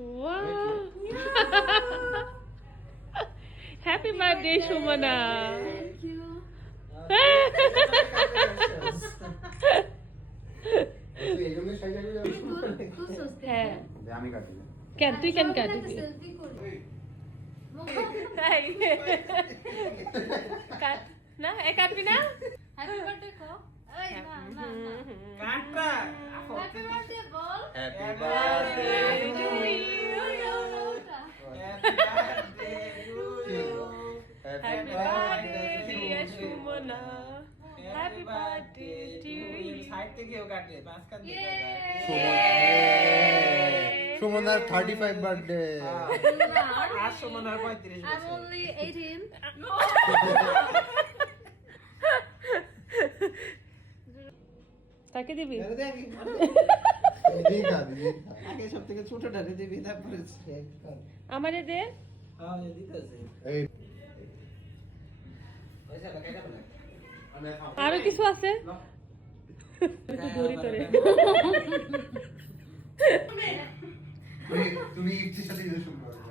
Wow. Happy birthday, Shumana. Thank you. তুই এই জন্যই সাইজা করে যাবি খুব সস্তা। হ্যাঁ আমি কাটি না কেন তুই কেন কাটবি সেলফি করি। তাই কাট না এ কাটবি না হ্যাপি বার্থডে কো। এই না না না। কাটটা happy birthday ball. Happy birthday to Happy birthday, dear Shumana. Happy birthday to you. Side থেকেও কাটে মাঝখান থেকে সুমনার 35 বার্থডে আর সমানার 35 I'm only 18. তাকে দিবি এই কাটি আগে সব থেকে ছোটটা দিবি তারপরে আমারে দে হ্যাঁ দিতেছে এই পয়সা টাকা কাটে না আরো কিছু আছে একটু ধরি তোরে তুমি ইচ্ছের সাথে শুরু করো